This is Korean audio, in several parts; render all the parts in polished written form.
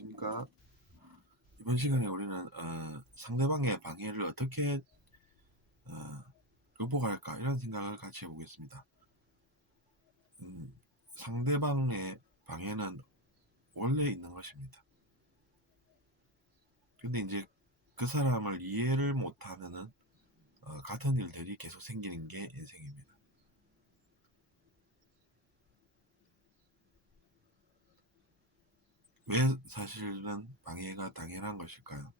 안녕하십니까. 이번 시간에 우리는 상대방의 방해를 어떻게 어, 극복할까 이런 생각을 같이 해보겠습니다. 상대방의 방해는 원래 있는 것입니다. 근데 이제 그 사람을 이해를 못하면은 같은 일들이 계속 생기는 게 인생입니다. 왜 사실은 방해가 당연한 것일까요?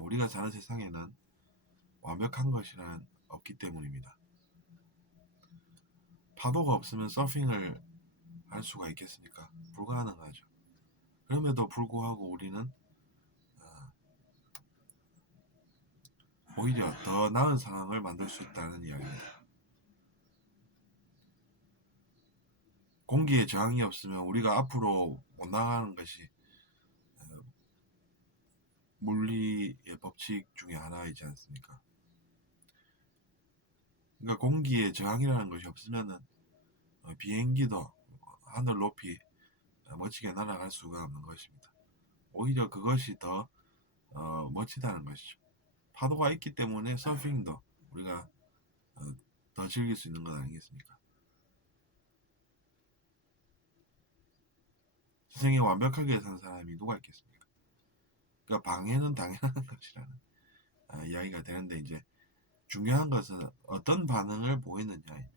우리가 사는 세상에는 완벽한 것이란 없기 때문입니다. 파도가 없으면 서핑을 할 수가 있겠습니까? 불가능하죠. 그럼에도 불구하고 우리는 오히려 더 나은 상황을 만들 수 있다는 이야기입니다. 공기에 저항이 없으면 우리가 앞으로 못 나가는 것이 물리의 법칙 중에 하나이지 않습니까? 그러니까 공기에 저항이라는 것이 없으면은 비행기도 하늘 높이 멋지게 날아갈 수가 없는 것입니다. 오히려 그것이 더 멋지다는 것이죠. 파도가 있기 때문에 서핑도 우리가 어, 더 즐길 수 있는 것 아니겠습니까? 세상에 완벽하게 산 사람이 누가 있겠습니까? 그러니까 방해는 당연한 것이라는 이야기가 되는데, 이제 중요한 것은 어떤 반응을 보이느냐입니다.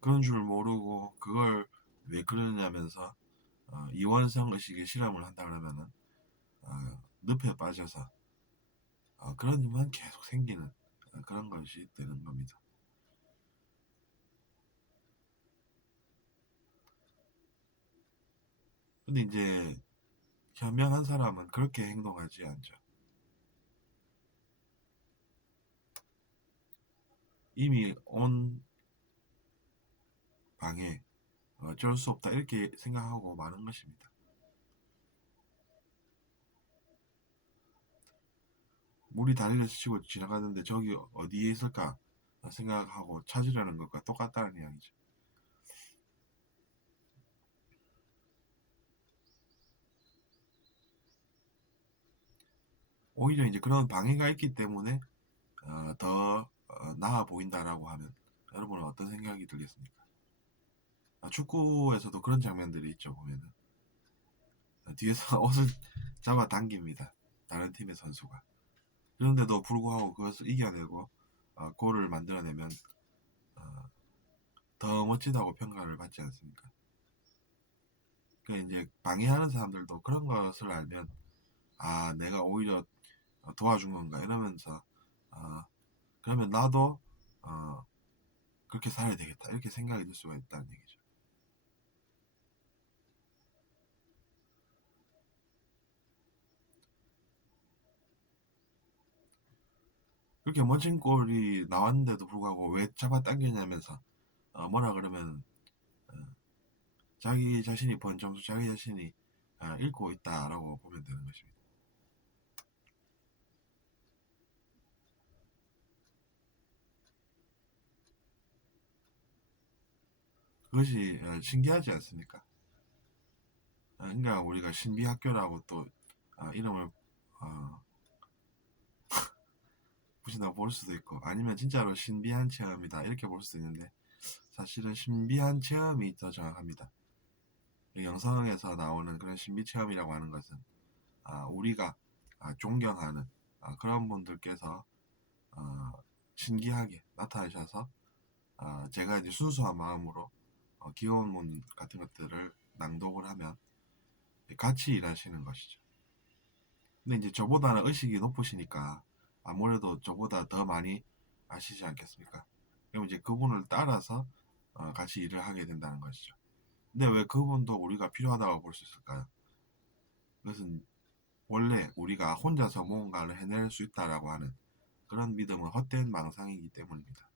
그런 줄 모르고 그걸 왜 그러냐면서 이원성 의식의 실험을 한다 그러면은 늪에 빠져서 그런 일만 계속 생기는 그런 것이 되는 겁니다. 근데 이제 현명한 사람은 그렇게 행동하지 않죠. 이미 온 방에 어쩔 수 없다 이렇게 생각하고 마는 것입니다. 물이 다리를 스치고 지나가는데 저기 어디에 있을까 생각하고 찾으려는 것과 똑같다는 이야기죠. 오히려 이제 그런 방해가 있기 때문에 더 나아 보인다라고 하면 여러분은 어떤 생각이 들겠습니까? 축구에서도 그런 장면들이 있죠. 보면은 뒤에서 옷을 잡아 당깁니다. 다른 팀의 선수가. 그런데도 불구하고 그것을 이겨내고 골을 만들어내면 어, 더 멋지다고 평가를 받지 않습니까? 그러니까 이제 방해하는 사람들도 그런 것을 알면 내가 오히려 도와준 건가 이러면서 어, 그러면 나도 어, 그렇게 살아야 되겠다 이렇게 생각이 들 수가 있다는 얘기죠. 그렇게 멋진 골이 나왔는데도 불구하고 왜 잡아당겼냐면서 뭐라 그러면 어, 자기 자신이 번 점수 자기 자신이 읽고 있다라고 보면 되는 것입니다. 그것이 신기하지 않습니까? 그러니까 우리가 신비학교라고 또 이름을 어, 붙인다고 볼 수도 있고, 아니면 진짜로 신비한 체험이다 이렇게 볼 수도 있는데, 사실은 신비한 체험이 더 정확합니다. 영상에서 나오는 그런 신비 체험이라고 하는 것은 우리가 존경하는 그런 분들께서 어, 신기하게 나타나셔서 제가 이제 순수한 마음으로 기원문 같은 것들을 낭독을 하면 같이 일하시는 것이죠. 근데 이제 저보다는 의식이 높으시니까 아무래도 저보다 더 많이 아시지 않겠습니까? 그럼 이제 그분을 따라서 같이 일을 하게 된다는 것이죠. 근데 왜 그분도 우리가 필요하다고 볼 수 있을까요? 그것은 원래 우리가 혼자서 무언가를 해낼 수 있다라고 하는 그런 믿음은 헛된 망상이기 때문입니다.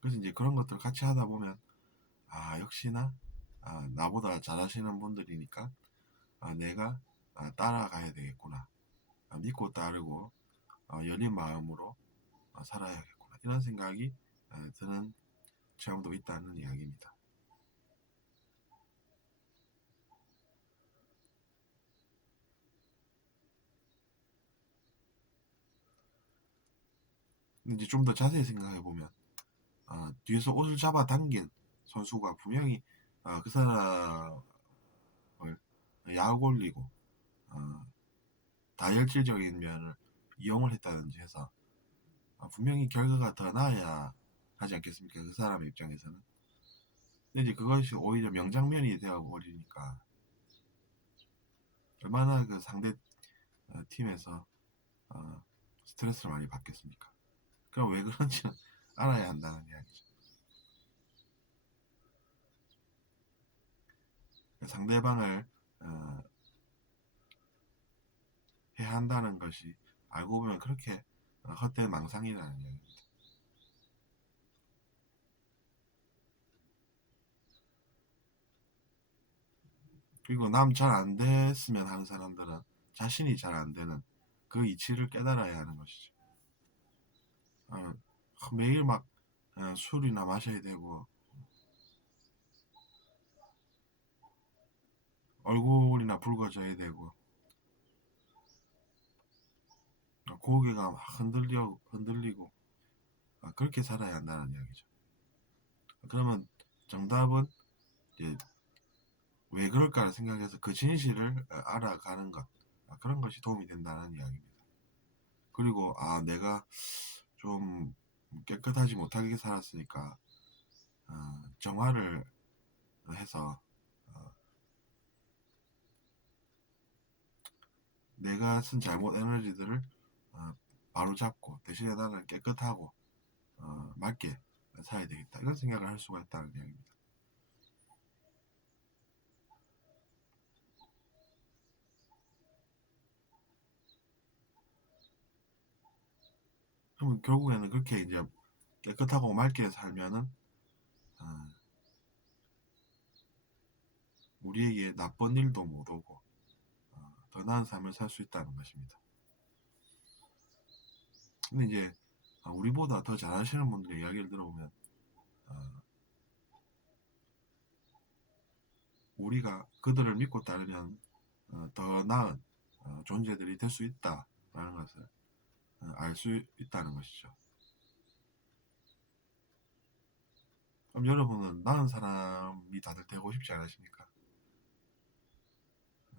그래서 이제 그런 것들 같이 하다 보면 역시나 나보다 잘하시는 분들이니까 내가 따라가야 되겠구나. 믿고 따르고 열린 마음으로 살아야겠구나. 이런 생각이 드는 체험도 있다는 이야기입니다. 이제 좀 더 자세히 생각해 보면 뒤에서 옷을 잡아 당긴 선수가 분명히 그 사람을 약 올리고 다혈질적인 면을 이용을 했다든지 해서 분명히 결과가 더 나아야 하지 않겠습니까? 그 사람의 입장에서는. 근데 이제 그것이 오히려 명장면이 되어버리니까 얼마나 그 상대 팀에서 스트레스를 많이 받겠습니까? 그럼 왜 그런지는 알아야 한다는 이야기죠. 상대방을 해야 한다는 것이 알고 보면 그렇게 헛된 망상이라는 이야기입니다. 그리고 남 잘 안 됐으면 하는 사람들은 자신이 잘 안 되는 그 이치를 깨달아야 하는 것이죠. 매일 막 술이나 마셔야 되고 얼굴이나 붉어져야 되고 고개가 막 흔들리고 그렇게 살아야 한다는 이야기죠. 그러면 정답은 이제 왜 그럴까를 생각해서 그 진실을 알아가는 것 그런 것이 도움이 된다는 이야기입니다. 그리고 내가 좀 깨끗하지 못하게 살았으니까 정화를 해서 내가 쓴 잘못 에너지들을 바로잡고 대신에 나는 깨끗하고 맑게 살아야 되겠다 이런 생각을 할 수가 있다는 이야기입니다. 그러면 결국에는 그렇게 이제 깨끗하고 맑게 살면은 우리에게 나쁜 일도 못 오고 더 나은 삶을 살 수 있다는 것입니다. 근데 이제 우리보다 더 잘하시는 분들의 이야기를 들어보면 우리가 그들을 믿고 따르면 더 나은 존재들이 될 수 있다라는 것을 알 수 있다는 것이죠. 그럼 여러분은 나은 사람이 다들 되고 싶지 않으십니까?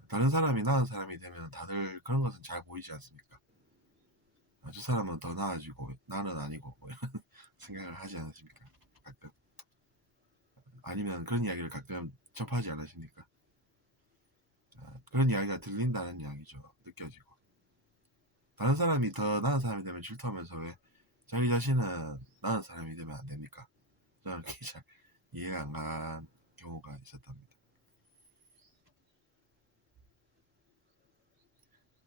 다른 사람이 나은 사람이 되면 다들 그런 것은 잘 보이지 않습니까? 저 사람은 더 나아지고 나는 아니고 뭐 이런 생각을 하지 않으십니까? 가끔 아니면 그런 이야기를 가끔 접하지 않으십니까? 그런 이야기가 들린다는 이야기죠. 느껴지고 다른 사람이 더 나은 사람이 되면 질투하면서 왜 자기 자신은 나은 사람이 되면 안 됩니까? 저는 그게 잘 이해가 안 간 경우가 있었답니다.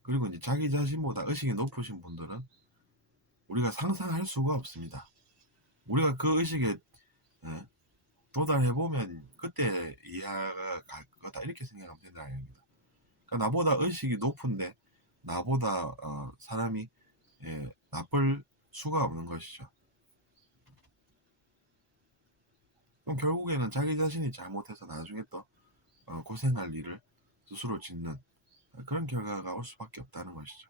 그리고 이제 자기 자신보다 의식이 높으신 분들은 우리가 상상할 수가 없습니다. 우리가 그 의식에 도달해 보면 그때 이해가 갈 거다 이렇게 생각하면 된다는 얘기입니다. 그러니까 나보다 의식이 높은데 나보다 사람이 나쁠 수가 없는 것이죠. 그럼 결국에는 자기 자신이 잘못해서 나중에 또 고생할 일을 스스로 짓는 그런 결과가 올 수밖에 없다는 것이죠.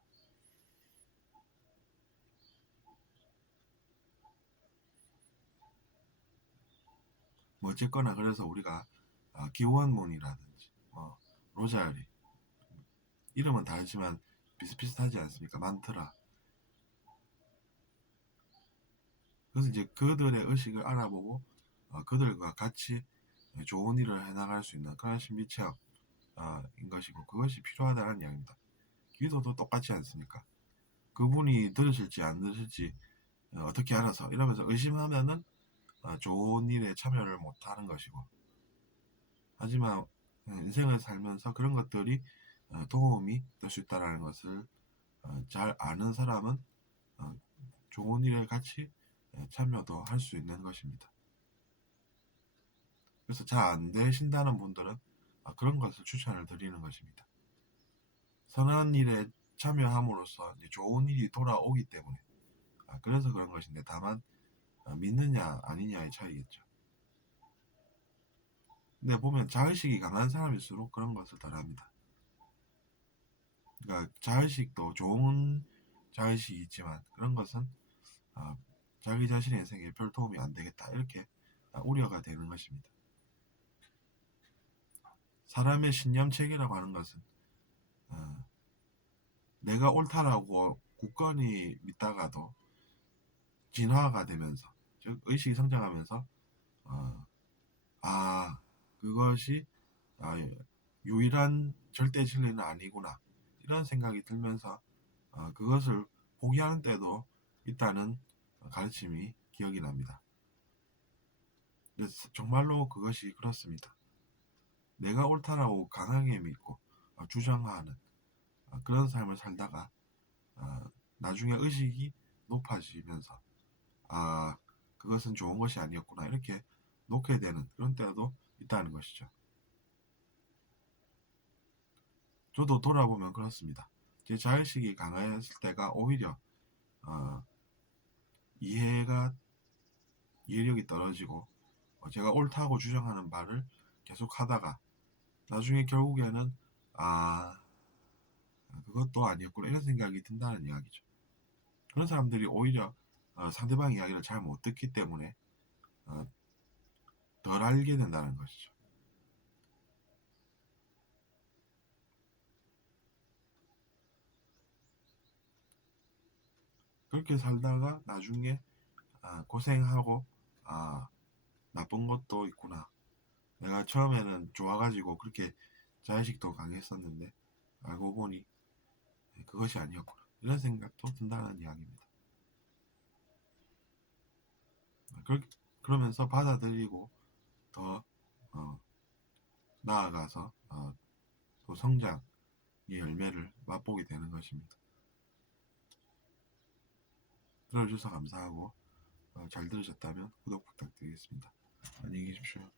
뭐 어쨌거나 그래서 우리가 기원문이라든지 로자리 이름은 다르지만 비슷비슷하지 않습니까? 만트라. 그래서 이제 그들의 의식을 알아보고 그들과 같이 좋은 일을 해나갈 수 있는 그런 신비체험인 것이고 그것이 필요하다는 이야기입니다. 기도도 똑같지 않습니까? 그분이 들으실지 안 들으실지 어떻게 알아서 이러면서 의심하면은 좋은 일에 참여를 못하는 것이고 하지만 인생을 살면서 그런 것들이 도움이 될 수 있다는 것을 잘 아는 사람은 좋은 일에 같이 참여도 할 수 있는 것입니다. 그래서 잘 안 되신다는 분들은 그런 것을 추천을 드리는 것입니다. 선한 일에 참여함으로써 좋은 일이 돌아오기 때문에 그래서 그런 것인데 다만 믿느냐 아니냐의 차이겠죠. 근데 보면 자의식이 강한 사람일수록 그런 것을 덜 합니다. 그러니까 자의식도 좋은 자의식이 있지만 그런 것은 자기 자신의 인생에 별 도움이 안 되겠다 이렇게 우려가 되는 것입니다. 사람의 신념 체계라고 하는 것은 내가 옳다라고 굳건히 믿다가도 진화가 되면서 즉 의식이 성장하면서 그것이 유일한 절대 진리는 아니구나 이런 생각이 들면서 그것을 포기하는 때도 있다는 가르침이 기억이 납니다. 정말로 그것이 그렇습니다. 내가 옳다라고 강하게 믿고 주장하는 그런 삶을 살다가 나중에 의식이 높아지면서 그것은 좋은 것이 아니었구나 이렇게 놓게 되는 그런 때도 있다는 것이죠. 저도 돌아보면 그렇습니다. 제 자의식이 강했을 때가 오히려 이해력이 떨어지고 제가 옳다고 주장하는 말을 계속 하다가 나중에 결국에는 그것도 아니었구나 이런 생각이 든다는 이야기죠. 그런 사람들이 오히려 상대방 이야기를 잘 못 듣기 때문에 덜 알게 된다는 것이죠. 그렇게 살다가 나중에 고생하고 나쁜 것도 있구나. 내가 처음에는 좋아가지고 그렇게 자의식도 강했었는데 알고 보니 그것이 아니었구나. 이런 생각도 든다는 이야기입니다. 그러면서 받아들이고 더 나아가서 또 성장의 열매를 맛보게 되는 것입니다. 들어주셔서 감사하고 잘 들으셨다면 구독 부탁드리겠습니다. 안녕히 계십시오.